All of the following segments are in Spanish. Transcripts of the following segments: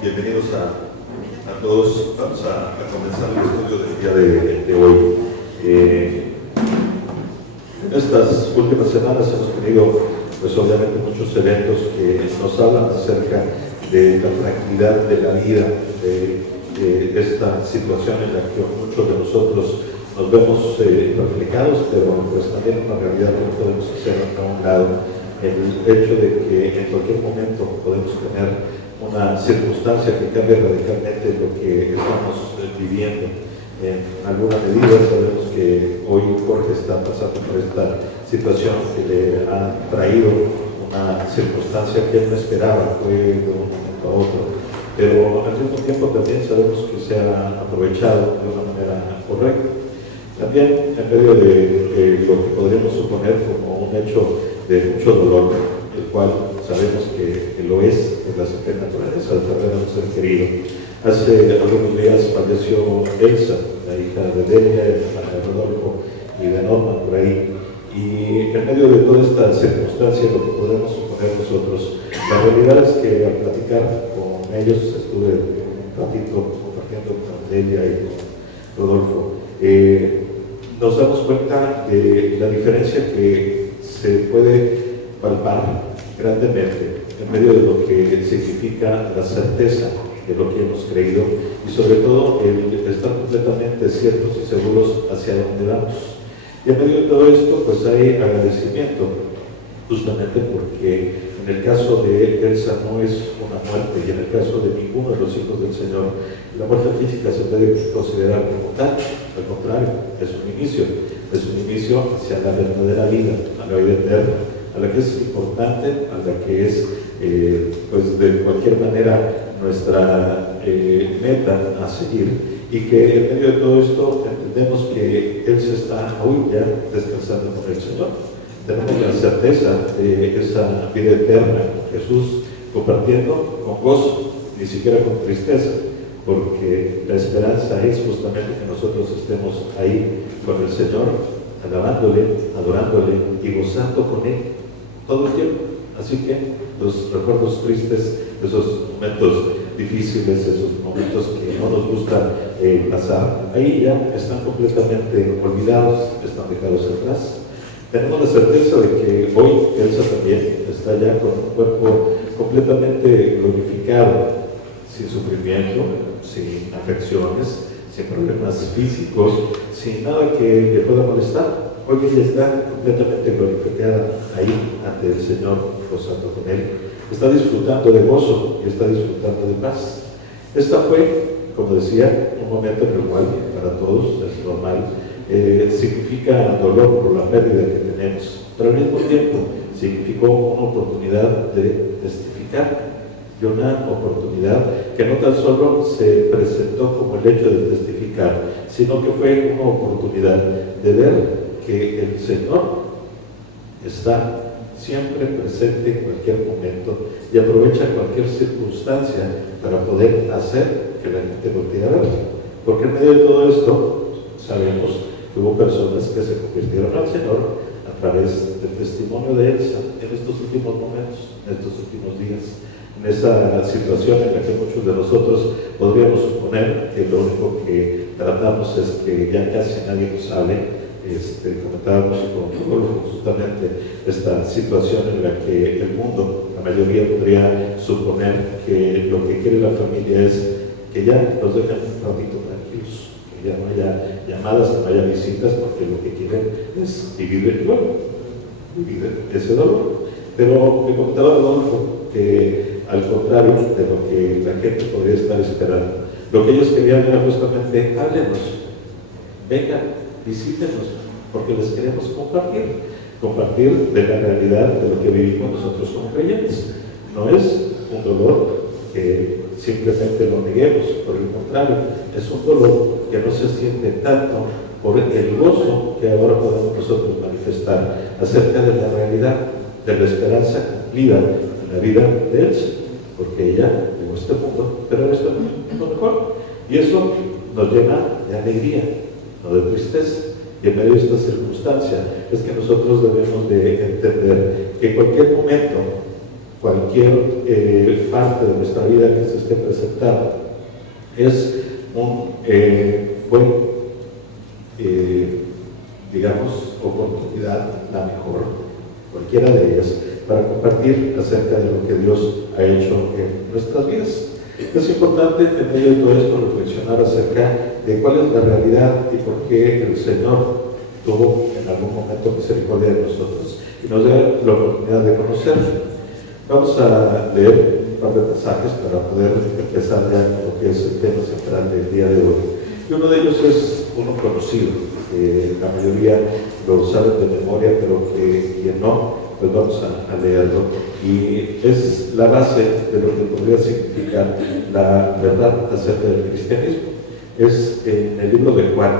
Bienvenidos a todos. Vamos a comenzar el estudio del día de hoy. En estas últimas semanas hemos tenido, pues obviamente, muchos eventos que nos hablan acerca de la fragilidad de la vida, de esta situación en la que muchos de nosotros nos vemos reflejados, pero pues también una realidad que no podemos hacer a un lado. El hecho de que en cualquier momento podemos tener una circunstancia que cambia radicalmente lo que estamos viviendo. En alguna medida sabemos que hoy Jorge está pasando por esta situación que le ha traído una circunstancia que él no esperaba, fue de un momento a otro, pero al mismo tiempo también sabemos que se ha aprovechado de una manera correcta. También en medio de lo que podríamos suponer como un hecho de mucho dolor, el cual sabemos que lo es en la simple naturaleza de perder a un ser querido. Hace algunos días falleció Elsa, la hija de Delia, hermana de Rodolfo y de Norma, por ahí. Y en medio de toda esta circunstancia, lo que podemos suponer nosotros, la realidad es que al platicar con ellos, estuve un ratito compartiendo con Delia y con Rodolfo, nos damos cuenta de la diferencia que se puede palpar grandemente en medio de lo que significa la certeza de lo que hemos creído y sobre todo el estar completamente ciertos y seguros hacia dónde vamos. Y en medio de todo esto pues hay agradecimiento, justamente porque en el caso de Elsa no es una muerte y en el caso de ninguno de los hijos del Señor la muerte física se puede considerar como tal, al contrario, es un inicio hacia la verdadera vida, a la vida eterna, a la que es importante, a la que es pues de cualquier manera nuestra meta a seguir, y que en medio de todo esto entendemos que Él se está hoy ya descansando con el Señor. Tenemos la certeza de esa vida eterna con Jesús, compartiendo con gozo, ni siquiera con tristeza, porque la esperanza es justamente que nosotros estemos ahí con el Señor, alabándole, adorándole y gozando con Él todo el tiempo. Así que los recuerdos tristes, esos momentos difíciles, esos momentos que no nos gusta pasar, ahí ya están completamente olvidados, están dejados atrás. Tenemos la certeza de que hoy Elsa también está ya con un cuerpo completamente glorificado, sin sufrimiento, sin afecciones, sin problemas físicos, sin nada que le pueda molestar. Hoy ella está completamente glorificada ahí ante el Señor, gozando con Él. Está disfrutando de gozo y está disfrutando de paz. Esta fue, como decía, un momento en el cual para todos es normal, significa dolor por la pérdida que tenemos, pero al mismo tiempo significó una oportunidad de testificar, y una oportunidad que no tan solo se presentó como el hecho de testificar, sino que fue una oportunidad de ver que el Señor está siempre presente en cualquier momento y aprovecha cualquier circunstancia para poder hacer que la gente voltee a ver. Porque en medio de todo esto sabemos que hubo personas que se convirtieron al Señor a través del testimonio de Elsa en estos últimos momentos, en estos últimos días, en esa situación en la que muchos de nosotros podríamos suponer que lo único que tratamos es que ya casi nadie nos hable. Comentábamos con Rodolfo justamente esta situación en la que el mundo, la mayoría podría suponer que lo que quiere la familia es que ya nos dejen un ratito tranquilos, que ya no haya llamadas, que no haya visitas, porque lo que quieren es vivir el duelo, vivir ese dolor. Pero me comentaba Rodolfo que al contrario de lo que la gente podría estar esperando, lo que ellos querían era justamente háblenos, vengan, visítenos, porque les queremos compartir de la realidad de lo que vivimos nosotros como creyentes. No es un dolor que simplemente lo neguemos, por el contrario, es un dolor que no se siente tanto por el gozo que ahora podemos nosotros manifestar acerca de la realidad, de la esperanza cumplida en la vida de Elsa, porque ella llegó a este mundo, pero en este mundo mejor, y eso nos llena de alegría, no de tristeza. Y en medio de esta circunstancia es que nosotros debemos de entender que en cualquier momento cualquier parte de nuestra vida que se esté presentando. Es un buen, digamos, oportunidad, la mejor, cualquiera de ellas, para compartir acerca de lo que Dios ha hecho en nuestras vidas. Es importante en medio de todo esto reflexionar acerca de cuál es la realidad y por qué el Señor tuvo en algún momento misericordia de nosotros y nos da la oportunidad de conocerlo. Vamos a leer un par de pasajes para poder empezar ya con lo que es el tema central del día de hoy. Y uno de ellos es uno conocido, que la mayoría lo sabe de memoria, pero que quien no, pues vamos a leerlo. Y es la base de lo que podría significar la verdad acerca del cristianismo. Es en el libro de Juan,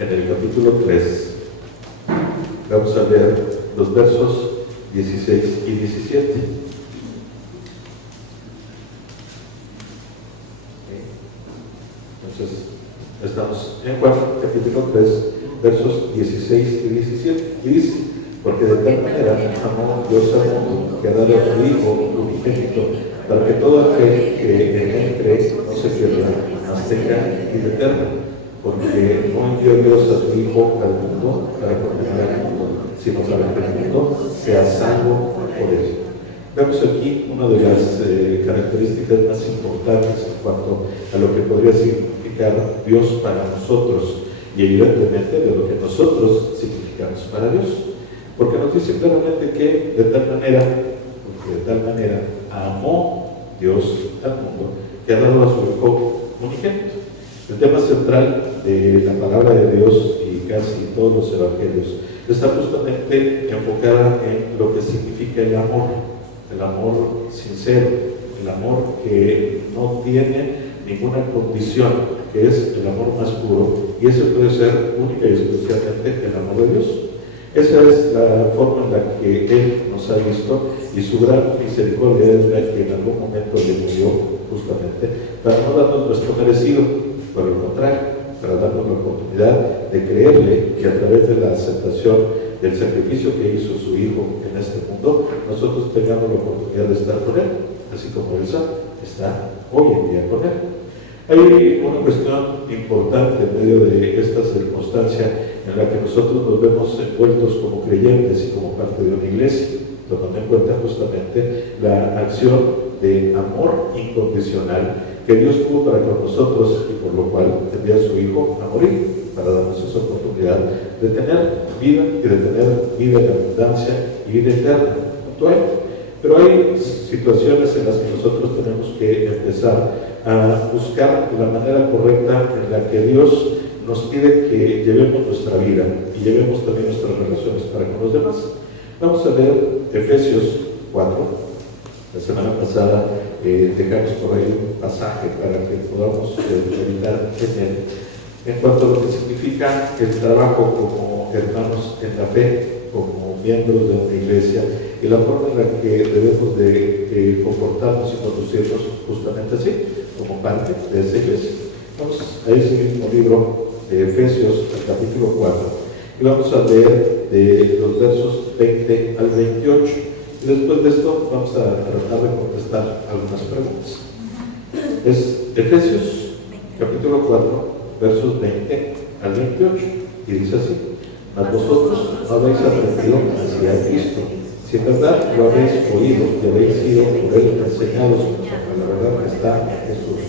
en el capítulo 3. Vamos a leer los versos 16 y 17. Entonces, estamos en Juan, capítulo 3, versos 16 y 17. Y dice: porque de tal manera amó Dios al mundo, que ha dado a su Hijo unigénito, para que todo aquel que en él cree no se pierda, mas tenga vida eterna. Porque no envió Dios a su Hijo al mundo para condenar al mundo, sino para que el mundo sea salvo por él. Vemos aquí una de las características más importantes en cuanto a lo que podría significar Dios para nosotros y evidentemente de lo que nosotros significamos para Dios. Porque nos dice claramente que de tal manera amó Dios al mundo, que ha dado a su Hijo unigénito. El tema central de la palabra de Dios y casi todos los evangelios está justamente enfocada en lo que significa el amor sincero, el amor que no tiene ninguna condición, que es el amor más puro, y ese puede ser única y exclusivamente el amor de Dios. Esa es la forma en la que Él nos ha visto, y su gran misericordia es la que en algún momento le murió justamente para no darnos nuestro merecido, por el contrario, para darnos la oportunidad de creerle que a través de la aceptación del sacrificio que hizo su Hijo en este mundo, nosotros tengamos la oportunidad de estar con Él, así como Él está hoy en día con Él. Hay una cuestión importante en medio de esta circunstancia en la que nosotros nos vemos envueltos como creyentes y como parte de una iglesia, tomando en cuenta justamente la acción de amor incondicional que Dios tuvo para con nosotros y por lo cual envió a su Hijo a morir, para darnos esa oportunidad de tener vida y de tener vida en abundancia y vida eterna junto a Él. Pero hay situaciones en las que nosotros tenemos que empezar a buscar la manera correcta en la que Dios nos pide que llevemos nuestra vida y llevemos también nuestras relaciones para con los demás. Vamos a leer Efesios 4. La semana pasada dejamos por ahí un pasaje para que podamos meditar en él, en cuanto a lo que significa el trabajo como hermanos en la fe, como miembros de una iglesia, y la forma en la que debemos de comportarnos y conducirnos justamente así, como parte de esa iglesia. Vamos a ese mismo libro de Efesios, el capítulo 4, y vamos a leer de los versos 20 al 28. Y después de esto vamos a tratar de contestar algunas preguntas. Es Efesios, capítulo 4, versos 20 al 28, y dice así: mas vosotros no habéis aprendido así a Cristo, si en verdad lo habéis oído y habéis sido por Él enseñados conforme a la verdad que está en Jesús.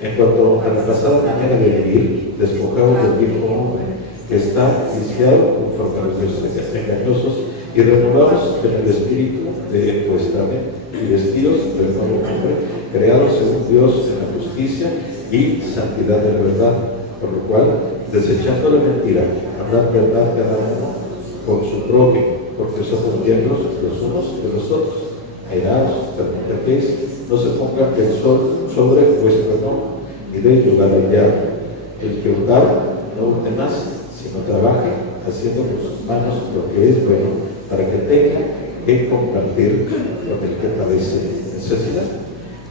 En cuanto a la pasada manera de vivir, despojados del viejo hombre, que está viciado conforme a los dioses engañosos, y renovados en el espíritu de vuestra mente, y vestidos del nuevo hombre, creados según Dios en la justicia y santidad de la verdad, por lo cual, desechando la mentira, hablad verdad cada uno con su prójimo, porque somos miembros los unos de los otros. Airaos, pero no pequéis, no se ponga el sol sobre vuestro enojo, y deis lugar al diablo. El que hurta no hurte más, sino trabaja, haciendo con sus manos lo que es bueno, para que tenga que compartir con el que padece necesidad.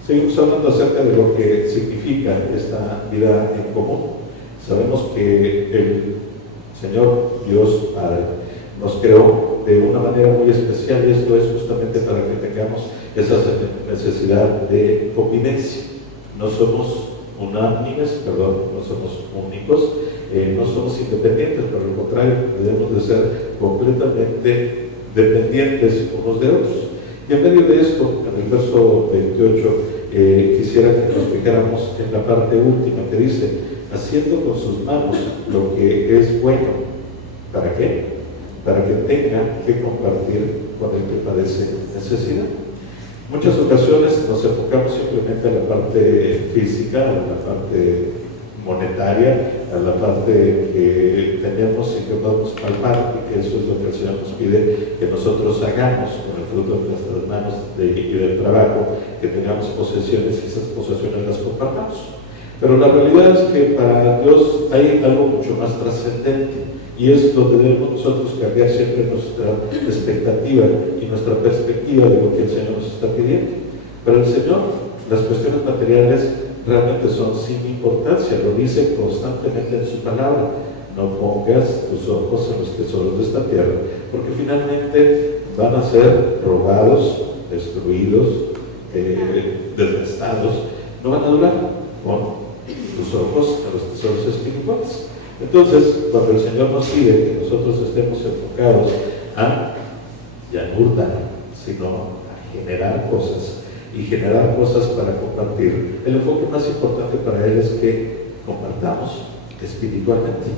Seguimos hablando acerca de lo que significa esta vida en común. Sabemos que el Señor Dios Padre nos creó pero de una manera muy especial, y esto es justamente para que tengamos esa necesidad de convivencia. No somos unánimes, no somos únicos, no somos independientes, por el contrario, debemos de ser completamente dependientes unos de otros. Y en medio de esto, en el verso 28, quisiera que nos fijáramos en la parte última que dice, haciendo con sus manos lo que es bueno. ¿Para qué? Para que tenga que compartir con el que padece necesidad. Muchas ocasiones nos enfocamos simplemente a la parte física, a la parte monetaria, a la parte que tenemos y que podemos palpar, y que eso es lo que el Señor nos pide que nosotros hagamos con el fruto de nuestras manos y del trabajo, que tengamos posesiones y esas posesiones las compartamos. Pero la realidad es que para Dios hay algo mucho más trascendente, y es donde debemos nosotros cambiar siempre nuestra expectativa y nuestra perspectiva de lo que el Señor nos está pidiendo. Para el Señor, las cuestiones materiales realmente son sin importancia, lo dice constantemente en su palabra. No pongas tus ojos en los tesoros de esta tierra, porque finalmente van a ser robados, destruidos, desgastados, no van a durar. Pon tus ojos en los tesoros espirituales. Entonces, cuando el Señor nos pide que nosotros estemos enfocados a ya no hurtar, sino a generar cosas, y generar cosas para compartir, el enfoque más importante para Él es que compartamos espiritualmente.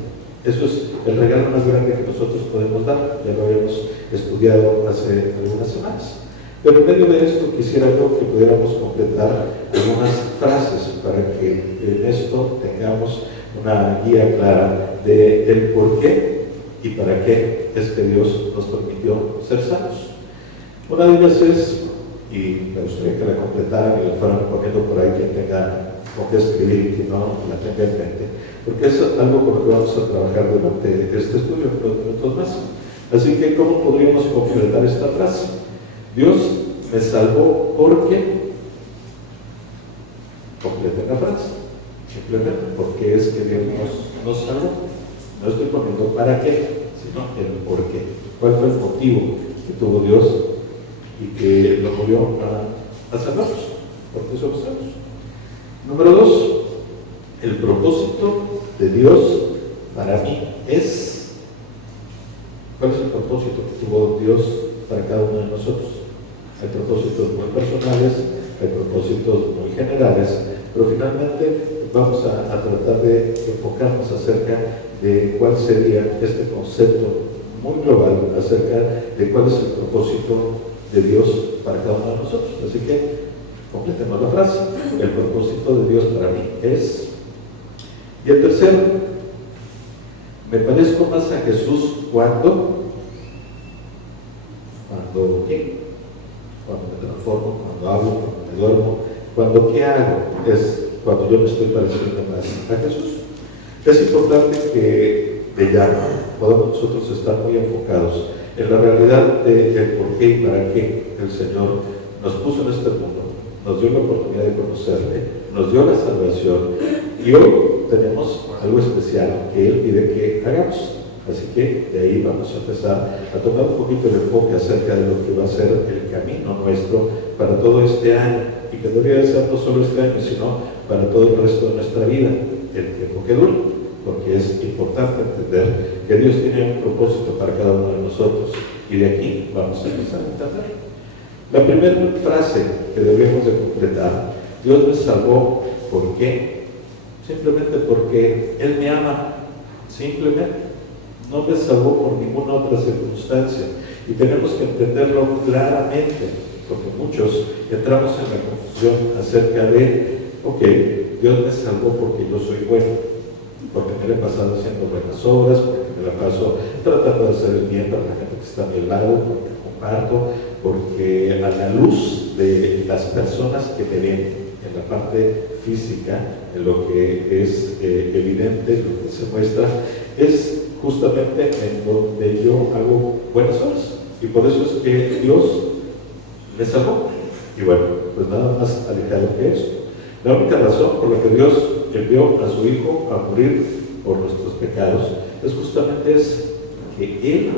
Eso es el regalo más grande que nosotros podemos dar. Ya lo habíamos estudiado hace algunas semanas. Pero en medio de esto quisiera yo que pudiéramos completar algunas frases para que en esto tengamos una guía clara del por qué y para qué es que Dios nos permitió ser sanos. Una de ellas es, y me gustaría que la completaran y la fueran poniendo por ahí quien tenga con qué escribir y quien no la tenga en mente, porque es algo con lo que vamos a trabajar durante este estudio en unos minutos más. Así que, ¿cómo podríamos completar esta frase? Dios me salvó porque, completen la frase, simplemente porque es que Dios nos salvó. No estoy poniendo para qué, sino el por qué. ¿Cuál fue el motivo que tuvo Dios y que lo movió a salvarnos? Porque somos salvos. Número 2, el propósito de Dios para mí es. ¿Cuál es el propósito que tuvo Dios para cada uno de nosotros? Hay propósitos muy personales, hay propósitos muy generales, pero finalmente vamos a tratar de enfocarnos acerca de cuál sería este concepto muy global acerca de cuál es el propósito de Dios para cada uno de nosotros. Así que completemos la frase. El propósito de Dios para mí es. Y el tercero, me parezco más a Jesús cuando ¿qué? Cuando me transformo, cuando hablo, cuando me duermo, cuando ¿qué hago? Es cuando yo me estoy pareciendo más a Jesús. Es importante que de ya podamos nosotros estar muy enfocados en la realidad del por qué y para qué el Señor nos puso en este mundo, nos dio la oportunidad de conocerle, nos dio la salvación, y hoy tenemos algo especial que Él pide que hagamos. Así que de ahí vamos a empezar a tomar un poquito el enfoque acerca de lo que va a ser el camino nuestro para todo este año, y que debería ser no solo este año, sino para todo el resto de nuestra vida, el tiempo que dure, porque es importante entender que Dios tiene un propósito para cada uno de nosotros, y de aquí vamos a empezar a entender. La primera frase que debemos de completar: Dios me salvó, ¿por qué? Simplemente porque Él me ama, simplemente. No me salvó por ninguna otra circunstancia, y tenemos que entenderlo claramente, porque muchos entramos en la confusión acerca de, ok, Dios me salvó porque yo soy bueno, porque me la he pasado haciendo buenas obras, porque me la paso tratando de hacer el bien para la gente que está a mi lado, porque comparto, porque a la luz de las personas que me ven en la parte física, en lo que es evidente, lo que se muestra, es justamente en donde yo hago buenas obras, y por eso es que Dios me salvó. Y bueno, pues nada más alejado que eso. La única razón por la que Dios envió a su Hijo a morir por nuestros pecados es justamente que Él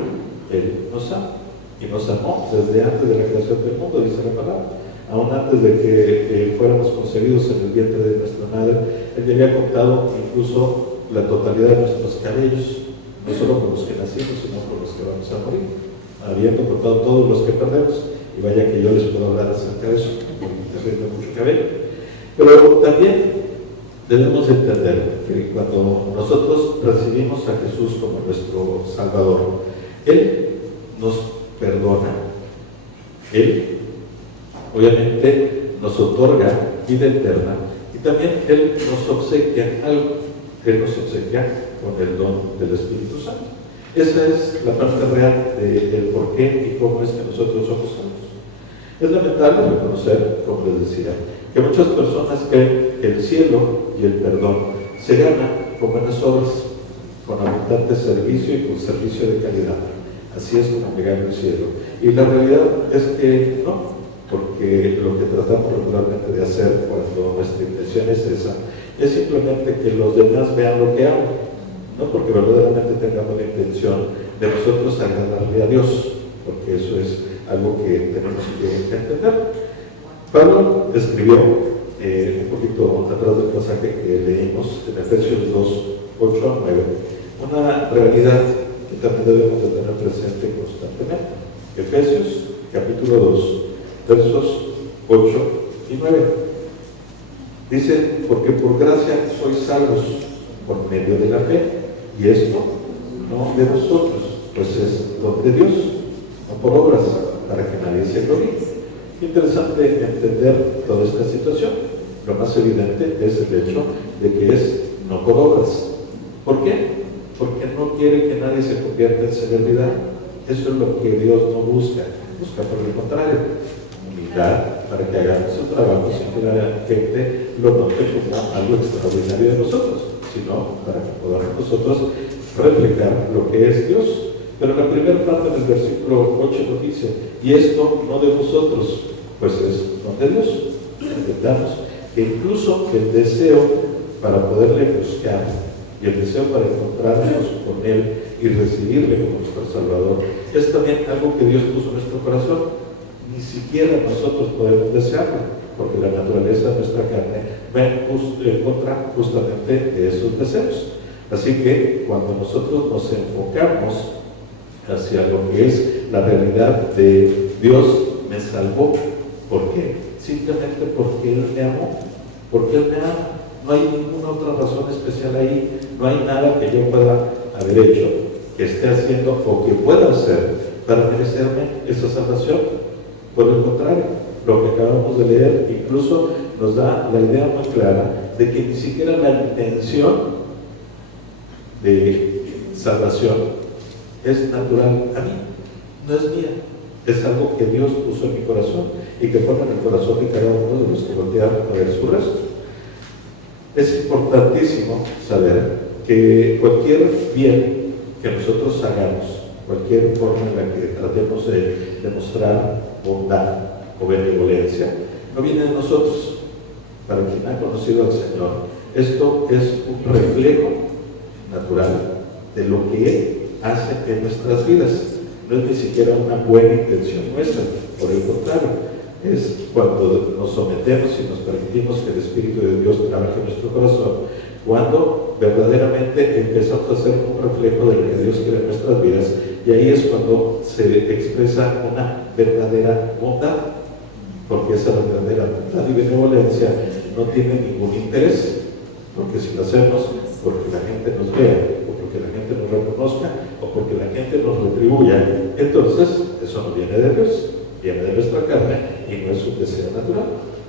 Él nos ama. Y nos amó desde antes de la creación del mundo, dice la palabra. Aún antes de que fuéramos concebidos en el vientre de nuestra madre, Él ya había contado incluso la totalidad de nuestros cabellos, no solo por los que nacimos, sino por los que vamos a morir, habiendo contado todos los que perdemos. Y vaya que yo les puedo hablar acerca de eso, porque tengo mucho cabello. Pero también debemos entender que cuando nosotros recibimos a Jesús como nuestro Salvador, Él nos perdona. Él, obviamente, nos otorga vida eterna y también Él nos obsequia algo. Él nos obsequia con el don del Espíritu Santo. Esa es la parte real del por qué y cómo es que nosotros somos salvos. Es lamentable reconocer, como les decía, que muchas personas creen que el cielo y el perdón se ganan con buenas obras, con abundante servicio y con servicio de calidad. Así es como llegar al cielo. Y la realidad es que no, porque lo que tratamos regularmente de hacer cuando nuestra intención es esa, es simplemente que los demás vean lo que hago, no porque verdaderamente tengamos la intención de nosotros agradarle a Dios, porque eso es algo que tenemos que entender. Pablo escribió un poquito atrás del pasaje que leímos en Efesios 2, 8 a 9, una realidad que también debemos de tener presente constantemente. Efesios capítulo 2, versos 8 y 9. Dice, porque por gracia sois salvos por medio de la fe, y esto no de vosotros, pues es don de Dios, no por obras, para que nadie se gloríe. Interesante entender toda esta situación. Lo más evidente es el hecho de que es no por obras. ¿Por qué? Porque no quiere que nadie se convierta en celebridad. Eso es lo que Dios no busca. Busca por el contrario, humildad para que hagamos su trabajo sin que la gente lo note como algo extraordinario de nosotros, sino para que podamos nosotros reflejar lo que es Dios. Pero la primera parte del versículo 8 nos dice, y esto no de vosotros, pues es don de Dios. Entendamos que incluso el deseo para poderle buscar y el deseo para encontrarnos con Él y recibirle como nuestro Salvador es también algo que Dios puso en nuestro corazón. Ni siquiera nosotros podemos desearlo, porque la naturaleza de nuestra carne va en contra justamente de esos deseos. Así que cuando nosotros nos enfocamos hacia lo que es la realidad de Dios me salvó, ¿por qué? Simplemente porque Él me amó, porque Él me ama. No hay ninguna otra razón especial ahí, no hay nada que yo pueda haber hecho, que esté haciendo o que pueda hacer para merecerme esa salvación. Por el contrario, lo que acabamos de leer incluso nos da la idea muy clara de que ni siquiera la intención de salvación es natural a mí, no es mía, es algo que Dios puso en mi corazón y que pone en el corazón de cada uno de los que voltean a ver su resto. Es importantísimo saber que cualquier bien que nosotros hagamos, cualquier forma en la que tratemos de demostrar bondad o benevolencia, no viene de nosotros. Para quien ha conocido al Señor, esto es un reflejo natural de lo que Él hace en nuestras vidas. No es ni siquiera una buena intención nuestra, por el contrario, es cuando nos sometemos y nos permitimos que el Espíritu de Dios trabaje en nuestro corazón, cuando verdaderamente empezamos a ser un reflejo de lo que Dios quiere en nuestras vidas, y ahí es cuando se expresa una verdadera bondad, porque esa verdadera bondad y benevolencia no tiene ningún interés, porque si lo hacemos porque la gente nos vea, o porque la gente nos reconozca, o porque la gente nos retribuya, entonces eso no viene de Dios, viene de nuestra carne y no es un deseo natural.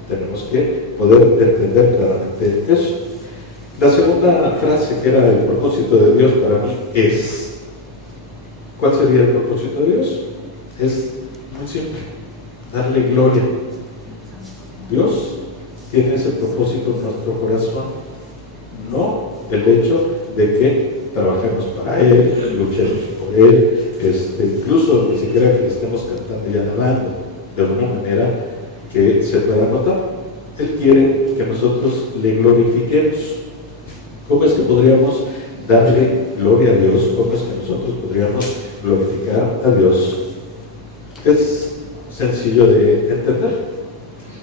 Tenemos que poder entender claramente eso. La segunda frase, que era el propósito de Dios para mí, es: ¿cuál sería el propósito de Dios? Es muy simple, darle gloria. Dios tiene ese propósito en nuestro corazón, no el hecho de que trabajemos para Él, luchemos por Él, incluso ni siquiera que estemos cantando y alabando de una manera que se pueda notar. Él quiere que nosotros le glorifiquemos. ¿Cómo es que podríamos darle gloria a Dios? ¿Cómo es que nosotros podríamos glorificar a Dios es sencillo de entender.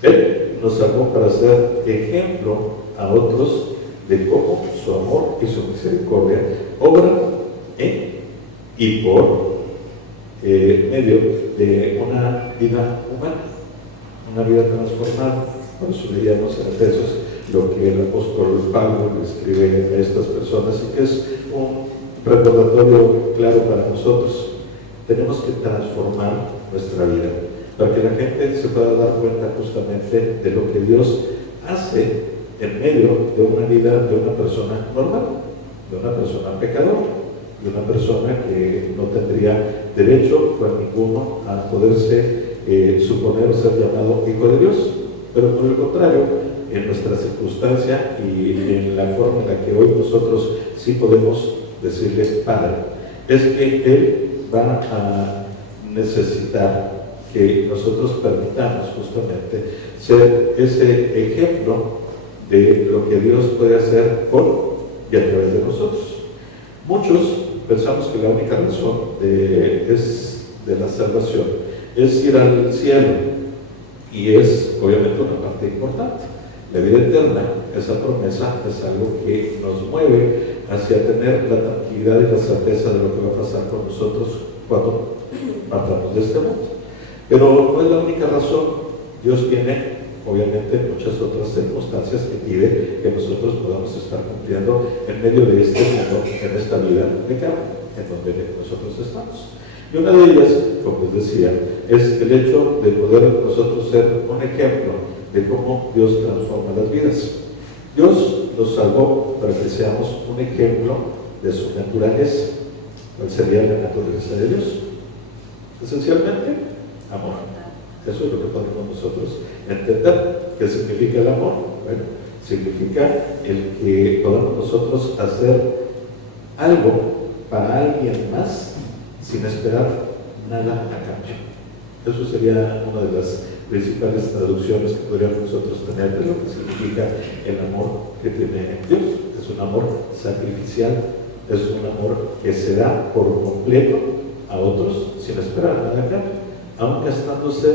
Él nos salvó para ser ejemplo a otros de cómo su amor y su misericordia obran en y por medio de una vida humana, una vida transformada. Por eso leíamos en Efesios lo que el apóstol Pablo le escribe a estas personas y que es un recordatorio claro para nosotros. Tenemos que transformar nuestra vida para que la gente se pueda dar cuenta justamente de lo que Dios hace en medio de una vida de una persona normal, de una persona pecadora, de una persona que no tendría derecho por ninguno a poderse suponer o ser llamado hijo de Dios. Pero por el contrario, en nuestra circunstancia y en la forma en la que hoy nosotros sí podemos decirle Padre, es que Él va a necesitar que nosotros permitamos justamente ser ese ejemplo de lo que Dios puede hacer por y a través de nosotros. Muchos pensamos que la única razón de la salvación es ir al cielo, y es obviamente una parte importante. La vida eterna, esa promesa, es algo que nos mueve hacia tener la tranquilidad y la certeza de lo que va a pasar con nosotros cuando partamos de este mundo. Pero no es la única razón. Dios tiene obviamente muchas otras circunstancias que pide que nosotros podamos estar cumpliendo en medio de este mundo, en esta vida de carne, en donde nosotros estamos. Y una de ellas, como les decía, es el hecho de poder nosotros ser un ejemplo de cómo Dios transforma las vidas. Dios nos salvó para que seamos un ejemplo de su naturaleza. ¿Cuál sería la naturaleza de Dios? Esencialmente, amor. Eso es lo que podemos nosotros entender. ¿Qué significa el amor? Bueno, significa el que podamos nosotros hacer algo para alguien más sin esperar nada a cambio. Eso sería una de las principales traducciones que podríamos nosotros tener de lo que significa el amor que tiene Dios. Es un amor sacrificial, es un amor que se da por completo a otros sin esperar nada a cambio, aun gastándose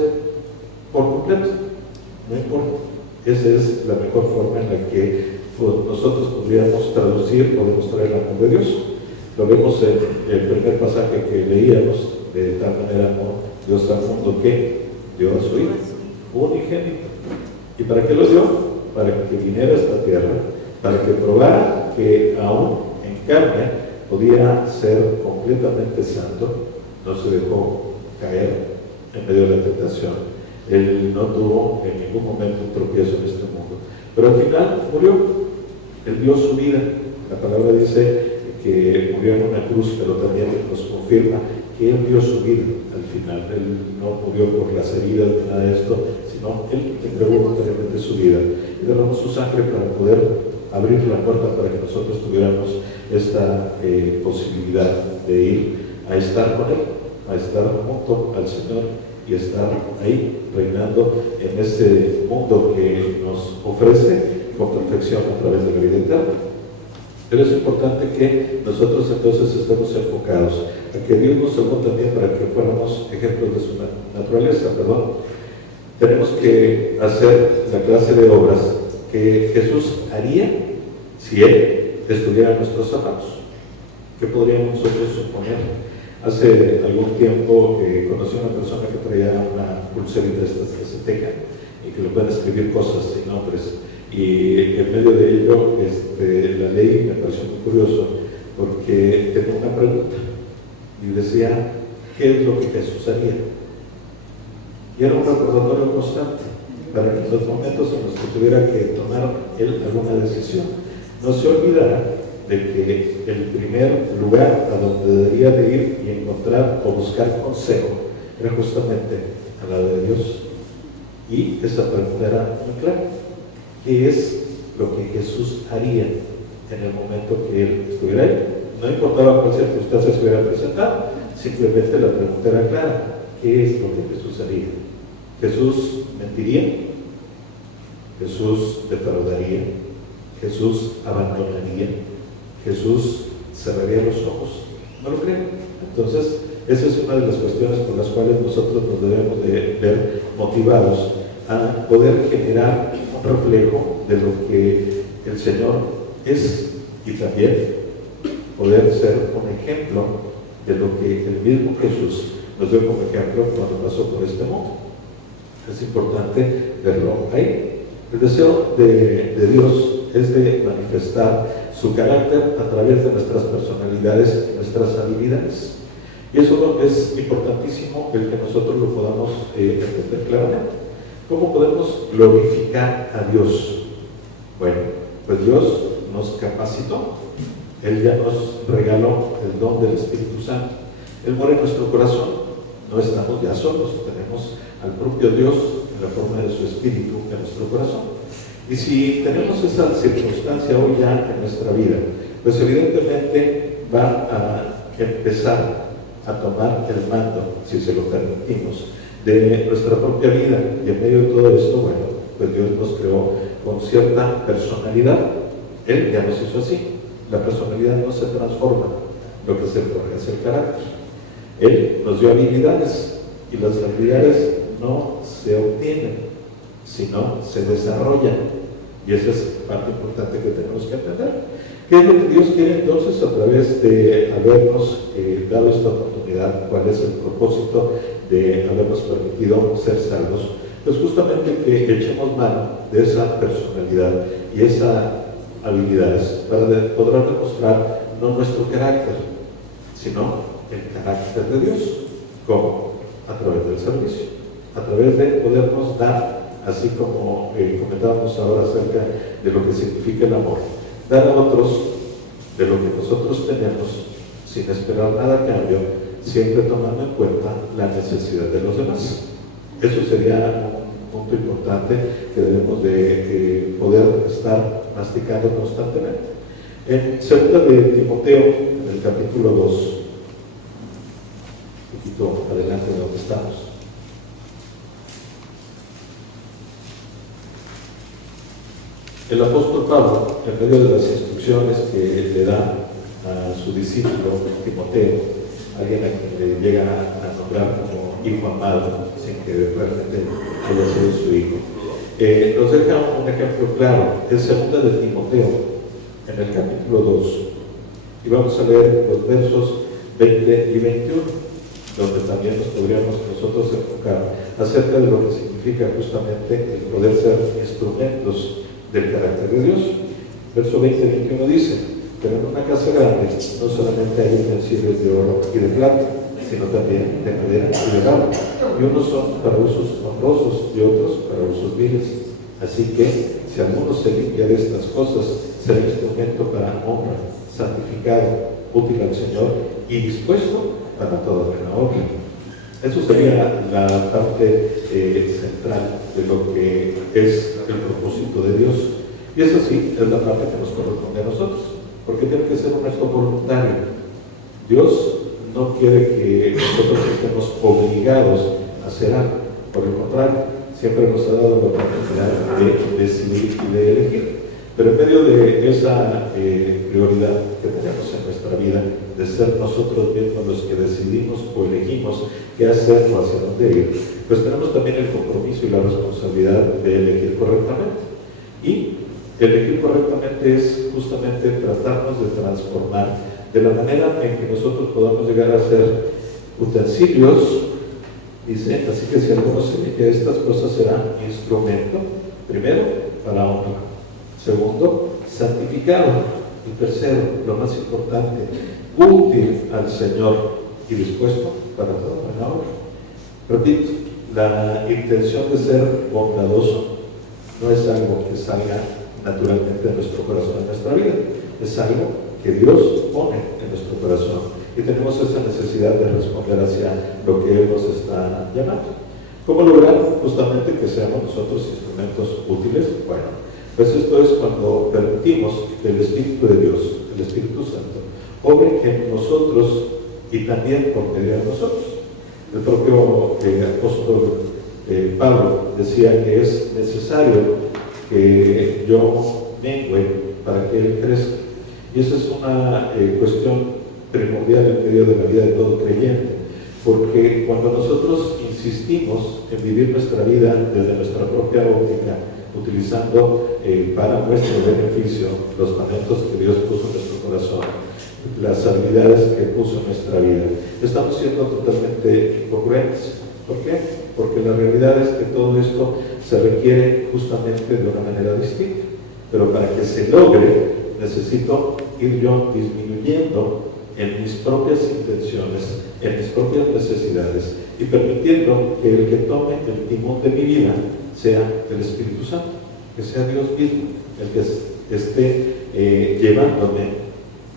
por completo. No importa. Esa es la mejor forma en la que nosotros podríamos traducir o demostrar el amor de Dios. Lo vemos en el primer pasaje que leíamos: de tal manera amó Dios al mundo que dio a su Hijo unigénito. ¿Y para qué lo dio? Para que viniera a esta tierra, para que probara que aún en carne podía ser completamente santo. No se dejó caer en medio de la tentación. Él no tuvo en ningún momento un tropiezo en este mundo, pero al final murió. Él dio su vida. La palabra dice que murió en una cruz, pero también nos confirma que Él dio su vida al final. Él no murió por las heridas ni nada de esto, sino Él entregó voluntariamente su vida y derramó su sangre para poder abrir la puerta para que nosotros tuviéramos esta posibilidad de ir a estar con Él, a estar junto al Señor y estar ahí reinando en este mundo que nos ofrece con perfección a través de la vida eterna. Pero es importante que nosotros entonces estemos enfocados a que Dios nos salvó también para que fuéramos ejemplos de su naturaleza. Tenemos que hacer la clase de obras que Jesús haría si Él estuviera en nuestros zapatos. ¿Qué podríamos nosotros suponer? Hace algún tiempo conocí a una persona que traía una pulserita de estas que se tejan y que le pueden escribir cosas sin nombres. Y en medio de ello la leí y me pareció muy curioso porque tenía una pregunta y decía: ¿qué es lo que Jesús haría? Y era un recordatorio constante para que en los momentos en los que tuviera que tomar él alguna decisión no se olvidara de que el primer lugar a donde debería de ir y encontrar o buscar consejo era justamente a la de Dios. Y esa pregunta era muy clara: ¿qué es lo que Jesús haría en el momento que Él estuviera ahí? No importaba cuál circunstancia se hubiera presentado, simplemente la pregunta era clara: ¿qué es lo que Jesús haría? ¿Jesús mentiría? ¿Jesús defraudaría? ¿Jesús abandonaría? ¿Jesús cerraría los ojos? No lo creo. Entonces, Esa es una de las cuestiones por las cuales nosotros nos debemos de ver motivados a poder generar un reflejo de lo que el Señor es y también poder ser un ejemplo de lo que el mismo Jesús nos dio como ejemplo cuando pasó por este mundo. Es importante verlo ahí. El deseo de Dios es de manifestar su carácter a través de nuestras personalidades, nuestras habilidades. Y eso es importantísimo el que nosotros lo podamos entender claramente. ¿Cómo podemos glorificar a Dios? Bueno, pues Dios nos capacitó. Él ya nos regaló el don del Espíritu Santo. Él mora en nuestro corazón. No estamos ya solos, tenemos al propio Dios en la forma de su Espíritu en nuestro corazón. Y si tenemos esa circunstancia hoy ya en nuestra vida, pues evidentemente va a empezar a tomar el mando, si se lo permitimos, de nuestra propia vida. Y en medio de todo esto, bueno, pues Dios nos creó con cierta personalidad. Él ya nos hizo así. La personalidad no se transforma, lo que se forja es el carácter. Él nos dio habilidades, y las habilidades no se obtienen, sino se desarrollan. Y esa es parte importante que tenemos que entender. ¿Qué es lo que Dios quiere entonces a través de habernos dado esta oportunidad? ¿Cuál es el propósito de habernos permitido ser salvos? Pues justamente que echemos mano de esa personalidad y esas habilidades para poder demostrar no nuestro carácter, sino el carácter de Dios. ¿Cómo? A través del servicio, a través de podernos dar, así como comentábamos ahora acerca de lo que significa el amor, dar a otros de lo que nosotros tenemos sin esperar nada a cambio, siempre tomando en cuenta la necesidad de los demás. Eso sería un punto importante que debemos de poder estar masticando constantemente. En 2 de Timoteo, en el capítulo 2, un poquito adelante de donde estamos, el apóstol Pablo, en medio de las instrucciones que le da a su discípulo Timoteo, alguien a quien le llega a nombrar como hijo amado, sin que realmente haya sido su hijo, nos deja un ejemplo claro. Es 2 de Timoteo, en el capítulo 2, y vamos a leer los versos 20 y 21, donde también nos podríamos nosotros enfocar acerca de lo que significa justamente el poder ser instrumentos del carácter de Dios. Verso 20 y 21 dice: pero en una casa grande no solamente hay utensilios de oro y de plata, sino también de madera y de barro, y unos son para usos honrosos y otros para usos viles. Así que si alguno se limpia de estas cosas, será instrumento para honra, santificado, útil al Señor y dispuesto para toda buena obra. Eso sería la parte central de lo que es el propósito de Dios. Y eso sí, es la parte que nos corresponde a nosotros, porque tiene que ser un acto voluntario. Dios no quiere que nosotros estemos obligados a hacer algo. Por el contrario, siempre nos ha dado la oportunidad de decidir y de elegir. Pero en medio de esa prioridad que tenemos en nuestra vida, de ser nosotros mismos los que decidimos o elegimos qué hacer o hacia dónde ir, pues tenemos también el compromiso y la responsabilidad de elegir correctamente. Y elegir correctamente es justamente tratarnos de transformar de la manera en que nosotros podamos llegar a ser utensilios. Dice, así que si alguno se limpia de estas cosas, será instrumento, primero, para honra. Segundo, santificado. Y tercero, lo más importante, útil al Señor y dispuesto para toda buena obra. Repito, la intención de ser bondadoso no es algo que salga naturalmente de nuestro corazón, en nuestra vida. Es algo que Dios pone en nuestro corazón. Y tenemos esa necesidad de responder hacia lo que Él nos está llamando. ¿Cómo lograr justamente que seamos nosotros instrumentos útiles? Bueno, pues esto es cuando permitimos que el Espíritu de Dios, el Espíritu Santo, obre en nosotros y también por medio de nosotros. El propio apóstol Pablo decía que es necesario que yo mengüe para que Él crezca. Y esa es una cuestión primordial en medio de la vida de todo creyente, porque cuando nosotros insistimos en vivir nuestra vida desde nuestra propia óptica, utilizando para nuestro beneficio los talentos que Dios puso en nuestro corazón, las habilidades que puso en nuestra vida, estamos siendo totalmente incongruentes. ¿Por qué? Porque la realidad es que todo esto se requiere justamente de una manera distinta. Pero para que se logre, necesito ir yo disminuyendo en mis propias intenciones, en mis propias necesidades, y permitiendo que el que tome el timón de mi vida sea el Espíritu Santo, que sea Dios mismo, el que esté llevándome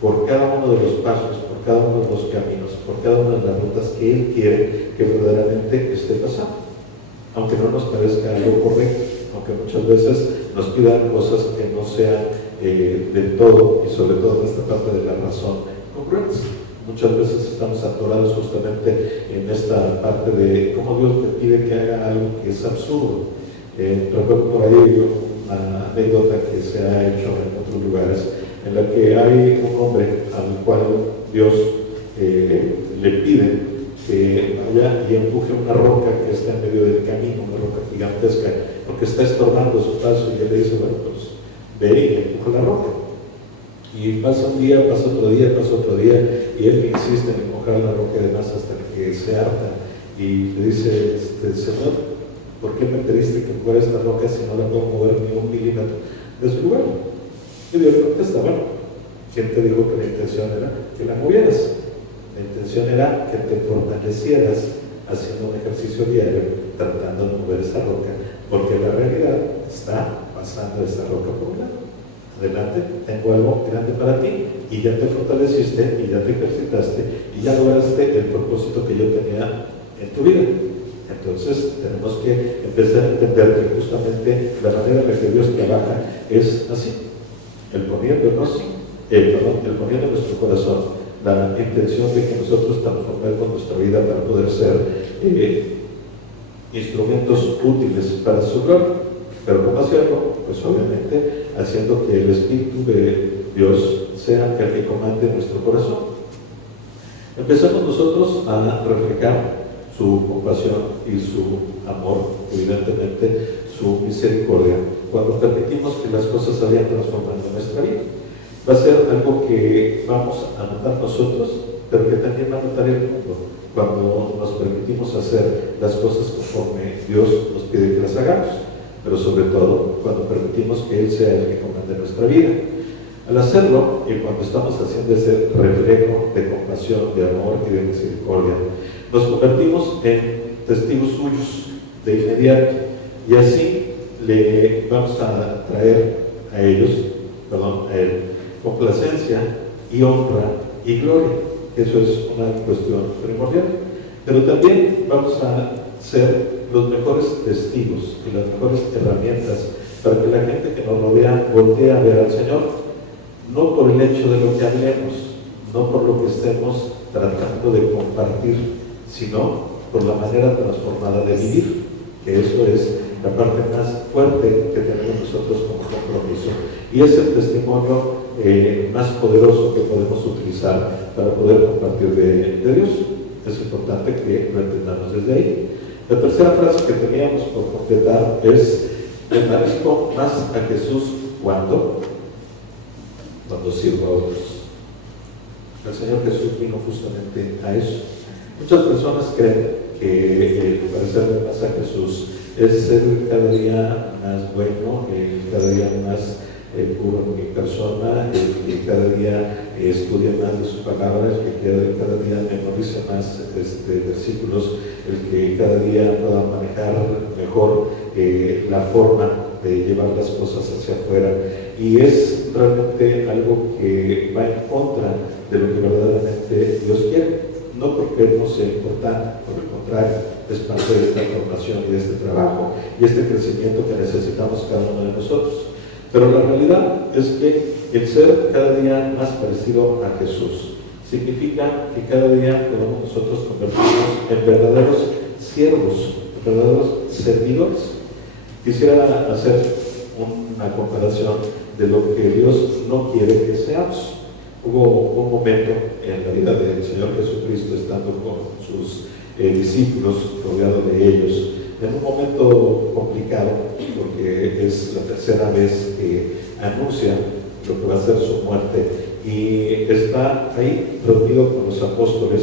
por cada uno de los pasos, por cada uno de los caminos, por cada una de las rutas que Él quiere que verdaderamente esté pasando. Aunque no nos parezca algo correcto, aunque muchas veces nos pidan cosas que no sean del todo, y sobre todo en esta parte de la razón, congruentes. Muchas veces estamos atorados justamente en esta parte de cómo Dios te pide que haga algo que es absurdo. Recuerdo por ahí una anécdota que se ha hecho en otros lugares, en la que hay un hombre al cual Dios le pide que vaya y empuje una roca que está en medio del camino, una roca gigantesca, porque está estorbando su paso, y él le dice, bueno, pues ve y empuja la roca. Y pasa un día, pasa otro día, y él insiste en empujar la roca y demás hasta que se harta, y le dice, Señor, ¿por qué me pediste que fuera esta roca si no la puedo mover ni un milímetro de su lugar? Y Dios le contesta, bueno, ¿quién te dijo que la intención era que la movieras? La intención era que te fortalecieras haciendo un ejercicio diario, tratando de mover esa roca, porque la realidad está pasando esa roca por un lado. Adelante, tengo algo grande para ti, y ya te fortaleciste, y ya te ejercitaste, y ya lograste el propósito que yo tenía en tu vida. Entonces tenemos que empezar a entender que justamente la manera en la que Dios trabaja es así, el poniendo en nuestro corazón la intención de que nosotros transformemos nuestra vida para poder ser instrumentos útiles para su gloria. Pero ¿cómo hacerlo? Pues obviamente haciendo que el Espíritu de Dios sea el que comande nuestro corazón. Empezamos nosotros a reflejar su compasión y su amor, evidentemente su misericordia, cuando permitimos que las cosas se vayan transformando en nuestra vida. Va a ser algo que vamos a notar nosotros, pero que también va a notar el mundo, cuando nos permitimos hacer las cosas conforme Dios nos pide que las hagamos, pero sobre todo cuando permitimos que Él sea el que comande nuestra vida. Al hacerlo, y cuando estamos haciendo ese reflejo de compasión, de amor y de misericordia, nos convertimos en testigos suyos de inmediato, y así le vamos a traer a ellos, a Él, complacencia y honra y gloria. Eso es una cuestión primordial. Pero también vamos a ser los mejores testigos y las mejores herramientas para que la gente que nos rodea voltee a ver al Señor, no por el hecho de lo que hablemos, no por lo que estemos tratando de compartir, sino por la manera transformada de vivir, que eso es la parte más fuerte que tenemos nosotros como compromiso, y es el testimonio más poderoso que podemos utilizar para poder compartir de Dios. Es importante que lo entendamos desde ahí. La tercera frase que teníamos por completar es: me parezco más a Jesús cuando sirvo a otros. El Señor Jesús vino justamente a eso. Muchas personas creen que parecerme más a Jesús es ser cada día más bueno, cada día más puro en mi persona, que cada día estudie más de sus palabras, que cada día memorice más versículos, el que cada día pueda manejar mejor la forma de llevar las cosas hacia afuera. Y es realmente algo que va en contra de lo que verdaderamente Dios quiere. No porque no sea importante, por el contrario, es parte de esta formación y de este trabajo y este crecimiento que necesitamos cada uno de nosotros. Pero la realidad es que el ser cada día más parecido a Jesús significa que cada día podemos nosotros convertirnos en verdaderos siervos, en verdaderos servidores. Quisiera hacer una comparación de lo que Dios no quiere que seamos. Hubo un momento en la vida del Señor Jesucristo, estando con sus discípulos, rodeado de ellos, en un momento complicado, porque es la tercera vez que anuncia lo que va a ser su muerte, y está ahí reunido con los apóstoles,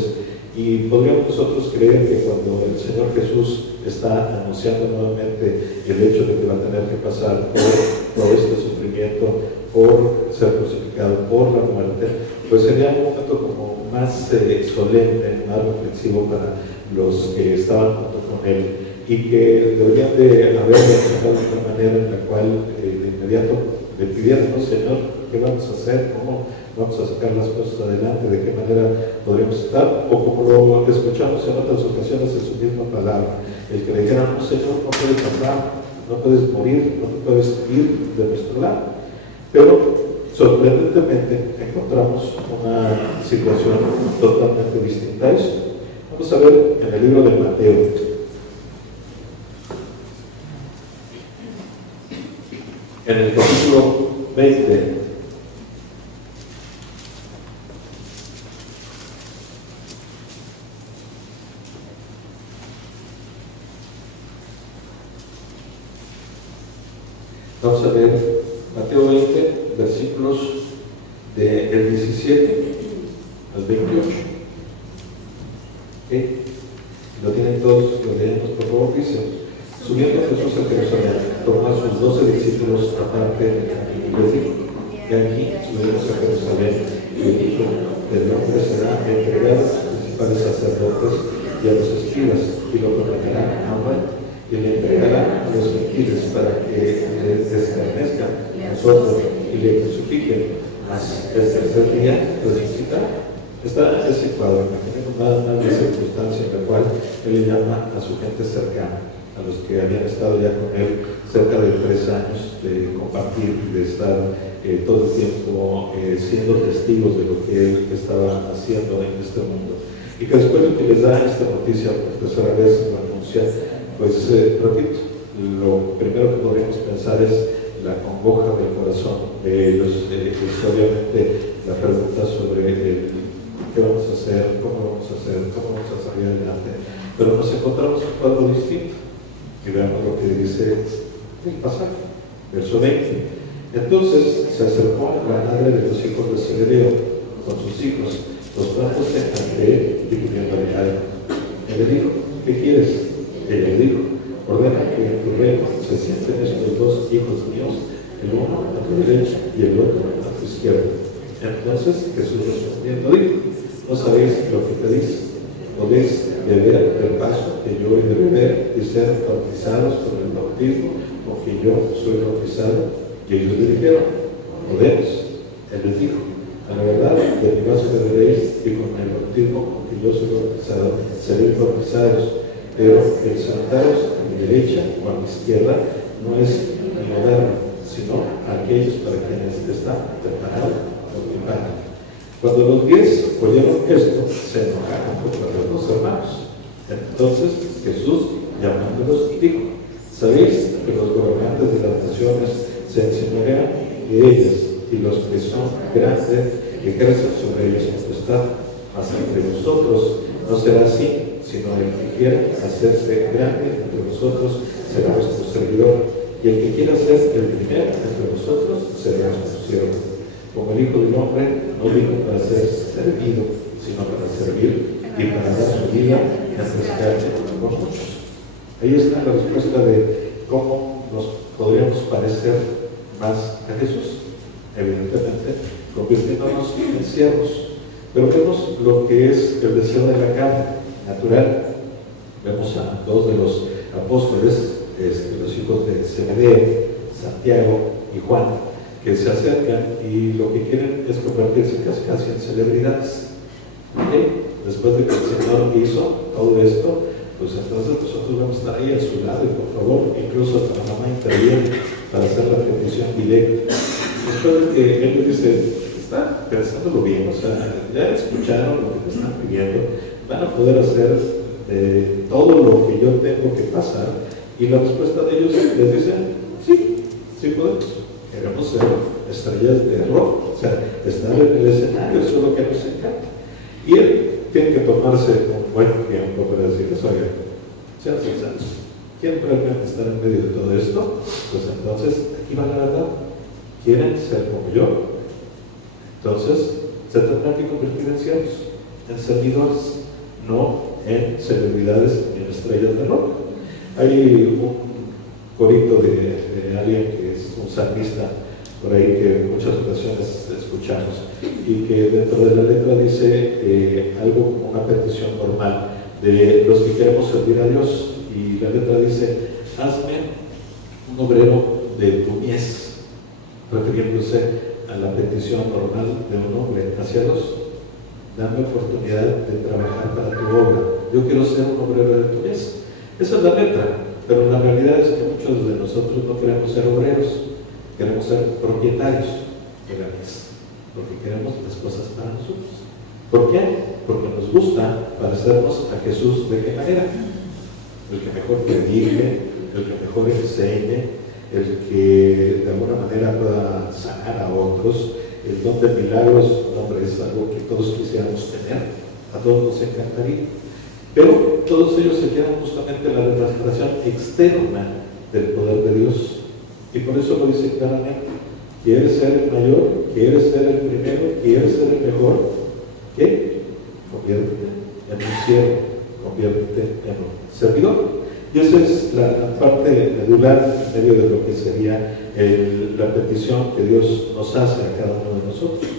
y podríamos nosotros creer que cuando el Señor Jesús está anunciando nuevamente el hecho de que va a tener que pasar por este sufrimiento, por ser crucificado, por la muerte, pues sería un momento como más solemne, más reflexivo para los que estaban junto con él, y que deberían de haber reaccionado de una manera en la cual de inmediato le pidieran: no, Señor, ¿qué vamos a hacer? ¿Cómo vamos a sacar las cosas adelante? ¿De qué manera podríamos estar? O como lo escuchamos en otras ocasiones en su misma palabra, el que le dijeran: no, Señor, no puedes pasar, no puedes morir, no te puedes ir de nuestro lado. Pero sorprendentemente encontramos una situación totalmente distinta a eso. Vamos a ver en el libro de Mateo, en el capítulo 20, vamos a ver Mateo 20, versículos del 17 al 28. ¿Okay? Lo tienen todos, lo leemos por favor. Dice: subiendo Jesús a Jerusalén, tomó a sus 12 discípulos aparte y les dijo: y aquí subimos a Jerusalén, y el Hijo del Hombre será entregado a los principales sacerdotes y a los escribas, y lo condenarán a muerte, y le entregarán a los gentiles para que les escarnezcan a nosotros y le crucifiquen, mas el tercer día resucitará. Está situado, imaginemos nada más la circunstancia en la cual él le llama a su gente cercana, a los que habían estado ya con él cerca de 3 años de compartir, de estar todo el tiempo siendo testigos de lo que él estaba haciendo en este mundo. Y que después de que les da esta noticia por tercera vez, lo anuncia, pues repito, lo primero que podríamos pensar es la congoja del corazón de ellos, obviamente la pregunta sobre qué vamos a hacer, cómo vamos a hacer, cómo vamos a salir adelante. Pero nos encontramos un cuadro distinto, y veamos lo que dice el pasaje, verso 20. Entonces se acercó la madre de los hijos de Zebedeo con sus hijos, postrándose ante él y pidiéndole algo. Él le dijo: ¿qué quieres? Ella le dijo: ordena que en tu reino se sienten estos 2 hijos míos, el uno a tu derecha y el otro a tu izquierda. Entonces Jesús respondiendo dijo: no sabéis lo que pedís. Podéis beber del vaso que yo he de beber y ser bautizados con el bautismo con que yo soy bautizado. Y ellos le dijeron: podemos. Él les dijo: a la verdad, de mi vaso beberéis, y con el bautismo con que yo soy bautizado seréis bautizados. Pero el sentaros a mi derecha o a mi izquierda no es moderno, sino aquellos para quienes está preparado por mi Padre. Cuando los 10 oyeron esto, se enojaron contra los 2 hermanos. Entonces Jesús, llamándolos, dijo: ¿sabéis que los gobernantes de las naciones se enseñorean de ellas, y los que son grandes ejercen sobre ellos potestad? Mas entre vosotros no será así, sino el que quiera hacerse grande entre vosotros será vuestro servidor, y el que quiera ser el primero entre vosotros será vuestro siervo. Como el Hijo del Hombre no vino para ser servido, sino para servir y para dar su vida en rescate por muchos. Ahí está la respuesta de cómo nos podríamos parecer más a Jesús, evidentemente convirtiéndonos en siervos. Pero vemos lo que es el deseo de la carne natural. Vemos a 2 de los apóstoles, los hijos de Zebedeo, Santiago y Juan, que se acercan y lo que quieren es convertirse casi en celebridades. ¿Okay? Después de que el Señor hizo todo esto, pues entonces nosotros vamos a estar ahí a su lado, y por favor, incluso hasta la mamá interviene para hacer la petición directa. Después de que él les dice: está pensándolo bien, o sea, ya escucharon lo que te están pidiendo, van a poder hacer todo lo que yo tengo que pasar. Y la respuesta de ellos les dice: sí, sí podemos, queremos ser estrellas de rock, o sea, estar en el escenario, eso es lo que nos encanta. Y él tiene que tomarse un buen tiempo para decirles, oigan, sean sinceros, ¿quieren realmente estar en medio de todo esto? Pues entonces, aquí va la verdad, ¿quieren ser como yo? Entonces, se tendrán que convertir en siervos, en servidores, no en celebridades ni en estrellas de rock. Hay un corito de alguien que es un salmista por ahí que en muchas ocasiones escuchamos y que dentro de la letra dice algo como una petición normal de los que queremos servir a Dios, y la letra dice: hazme un obrero de tu mies, refiriéndose a la petición normal de un hombre hacia Dios. Dame oportunidad de trabajar para tu obra, yo quiero ser un obrero de tu mies. Esa es la letra, pero la realidad es que muchos de nosotros no queremos ser obreros, queremos ser propietarios de la mies, porque queremos las cosas para nosotros. ¿Por qué? Porque nos gusta parecernos a Jesús. ¿De qué manera? El que mejor predique, el que mejor enseñe, el que de alguna manera pueda sanar a otros. El don de milagros, hombre, es algo que todos quisiéramos tener, a todos nos encantaría. Pero todos ellos se quedan justamente en la demostración externa del poder de Dios. Y por eso lo dice claramente: ¿quieres ser el mayor? ¿Quieres ser el primero? ¿Quieres ser el mejor? ¿Qué? Conviértete en un siervo, conviértete en un servidor. Y esa es la parte medular en medio de lo que sería la petición que Dios nos hace a cada uno de nosotros.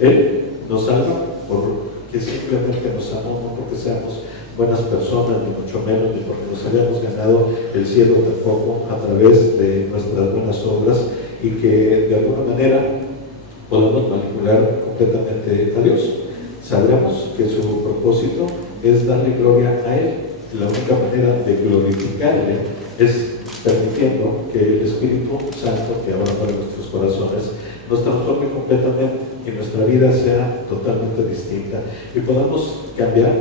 Él nos salva porque simplemente nos amó, no porque seamos buenas personas, ni mucho menos, ni porque nos hayamos ganado el cielo tampoco a través de nuestras buenas obras, y que de alguna manera podemos manipular completamente a Dios. Sabremos que su propósito es darle gloria a Él. La única manera de glorificarle es permitiendo que el Espíritu Santo, que ahora para nuestros corazones, nos transforme completamente y nuestra vida sea totalmente distinta y podamos cambiar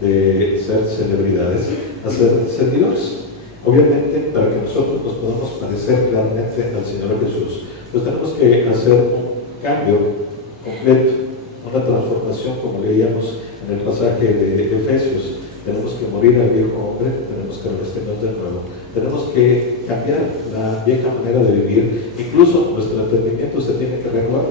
de ser celebridades a ser servidores. Obviamente, para que nosotros nos podamos parecer realmente al Señor Jesús, pues tenemos que hacer un cambio completo, una transformación, como leíamos en el pasaje de Efesios. Tenemos que morir al viejo hombre, tenemos que revestirnos de nuevo, tenemos que cambiar la vieja manera de vivir, incluso nuestro entendimiento se tiene que renovar.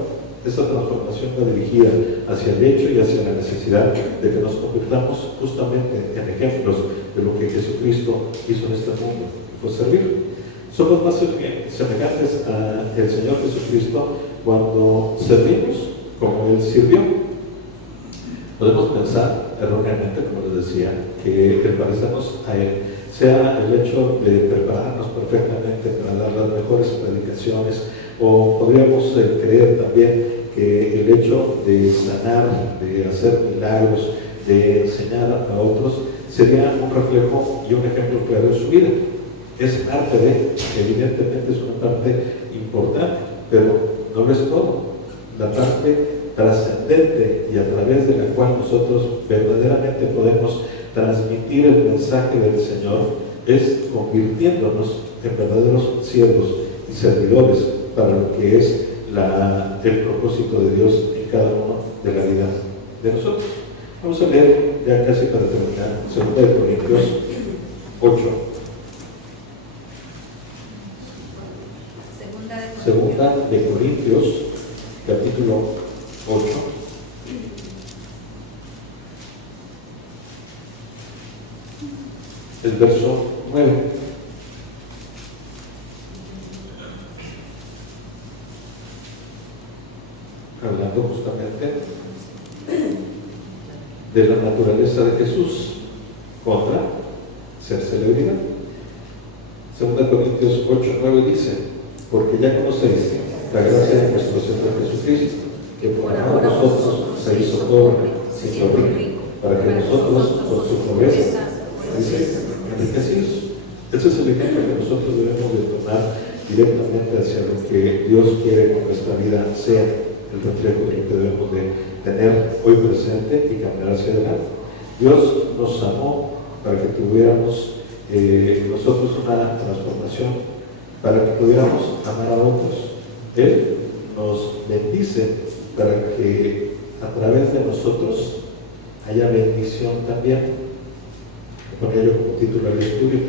Esa transformación va dirigida hacia el hecho y hacia la necesidad de que nos convirtamos justamente en ejemplos de lo que Jesucristo hizo en este mundo, que fue servir. Somos más semejantes al Señor Jesucristo cuando servimos como Él sirvió. Podemos pensar erróneamente, como les decía, que el parecernos a Él sea el hecho de prepararnos perfectamente para dar las mejores predicaciones, o podríamos creer también que el hecho de sanar, de hacer milagros, de enseñar a otros, sería un reflejo y un ejemplo claro de su vida. Es parte de, evidentemente es una parte importante, pero no lo es todo. La parte trascendente y a través de la cual nosotros verdaderamente podemos transmitir el mensaje del Señor es convirtiéndonos en verdaderos siervos y servidores para lo que es el propósito de Dios en cada uno de la vida de nosotros. Vamos a leer ya casi para terminar 2 Corintios 8. Segunda de Corintios, capítulo 8. El verso 9. Hablando justamente de la naturaleza de Jesús contra ser celebridad. 2 Corintios 8:9 dice: porque ya conocéis la gracia de nuestro Señor Jesucristo, que por amor a nosotros se hizo pobre, se hizo rico, para que nosotros, por su pobreza, enriquecidos. Ese es el ejemplo que nosotros debemos de tomar directamente hacia lo que Dios quiere que nuestra vida sea el reflejo de lo que debemos de tener hoy presente y caminar hacia adelante. Dios nos amó para que tuviéramos nosotros una transformación, para que pudiéramos amar a otros. Él nos bendice para que a través de nosotros haya bendición también. Por ello, como título del estudio,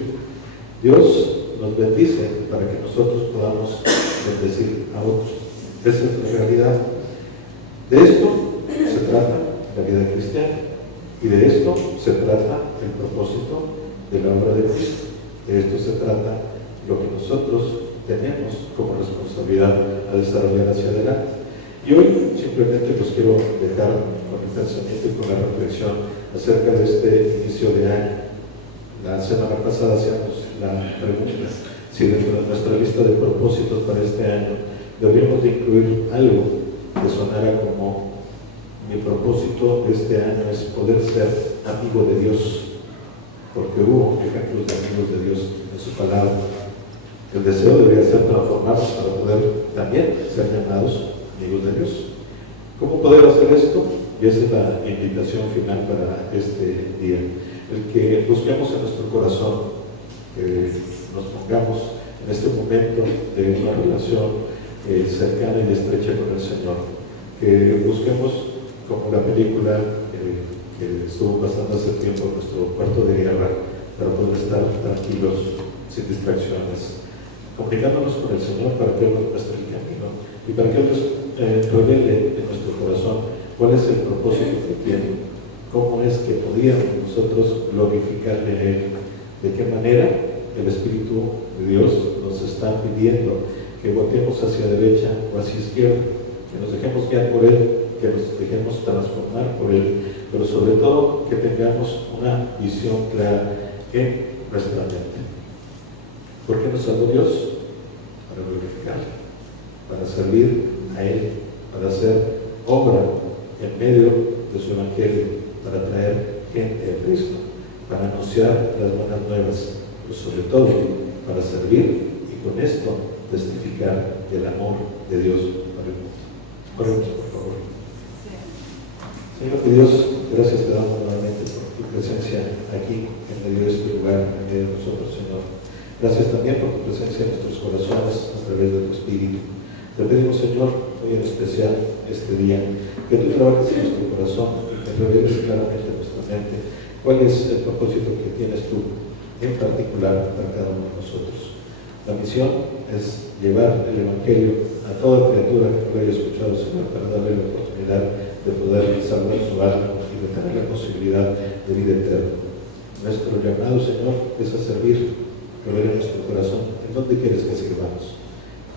Dios nos bendice para que nosotros podamos bendecir a otros. Esa es la realidad. De esto se trata la vida cristiana y de esto se trata el propósito de la obra de Cristo. De esto se trata lo que nosotros tenemos como responsabilidad a desarrollar hacia adelante. Y hoy simplemente pues quiero dejar con el pensamiento y con la reflexión acerca de este inicio de año. La semana pasada hacíamos la pregunta si dentro de nuestra lista de propósitos para este año deberíamos de incluir algo que sonara como: mi propósito de este año es poder ser amigo de Dios, porque hubo ejemplos de amigos de Dios en su palabra. El deseo debería ser transformarnos para poder también ser llamados amigos de Dios. ¿Cómo poder hacer esto? Y esa es la invitación final para este día. El que busquemos en nuestro corazón, que nos pongamos en este momento de una relación cercana y estrecha con el Señor, que busquemos, como la película que estuvo pasando hace tiempo, nuestro cuarto de guerra, para poder estar tranquilos, sin distracciones, comunicándonos con el Señor para que Él nos muestre el camino y para que Él nos revele en nuestro corazón cuál es el propósito que tiene, cómo es que podíamos nosotros glorificarle a Él, de qué manera el Espíritu de Dios nos está pidiendo que volteemos hacia derecha o hacia izquierda, que nos dejemos guiar por Él, que nos dejemos transformar por Él, pero sobre todo que tengamos una visión clara en nuestra mente. ¿Por qué nos salvó Dios? Para glorificarle, para servir a Él, para hacer obra en medio de su Evangelio, para traer gente a Cristo, para anunciar las buenas nuevas, pero sobre todo para servir y con esto testificar el amor de Dios para el mundo. Oremos, por favor. Señor Dios, gracias te damos nuevamente por tu presencia aquí, en medio de este lugar, en medio de nosotros, Señor. Gracias también por tu presencia en nuestros corazones a través de tu Espíritu. Te pedimos, Señor, muy en especial este día, que tú trabajes en nuestro corazón y que reveles claramente en nuestra mente cuál es el propósito que tienes tú, en particular para cada uno de nosotros. La misión es llevar el Evangelio a toda criatura que lo haya escuchado, Señor, para darle la oportunidad de poder salvar su alma y de tener la posibilidad de vida eterna. Nuestro llamado, Señor, es a servir. Revela en nuestro corazón en dónde quieres que sirvamos.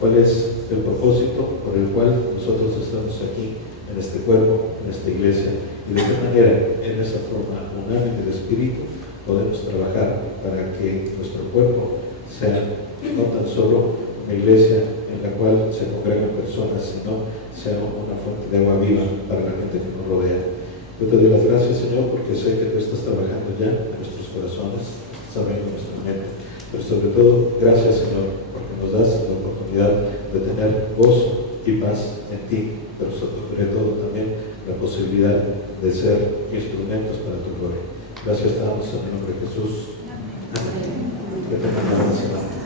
¿Cuál es el propósito por el cual nosotros estamos aquí, en este cuerpo, en esta iglesia? Y de qué manera, en esa forma unánime del Espíritu, podemos trabajar para que nuestro cuerpo sea no tan solo una iglesia en la cual se congregan personas, sino sea una fuente de agua viva para la gente que nos rodea. Yo te doy las gracias, Señor, porque sé que tú estás trabajando ya en nuestros corazones, sabiendo nuestra mente. Pero sobre todo, gracias, Señor, porque nos das la oportunidad de tener gozo y paz en ti, pero sobre todo también la posibilidad de ser instrumentos para tu gloria. Gracias te damos en el nombre de Jesús. Amén. Que tengan una buena semana.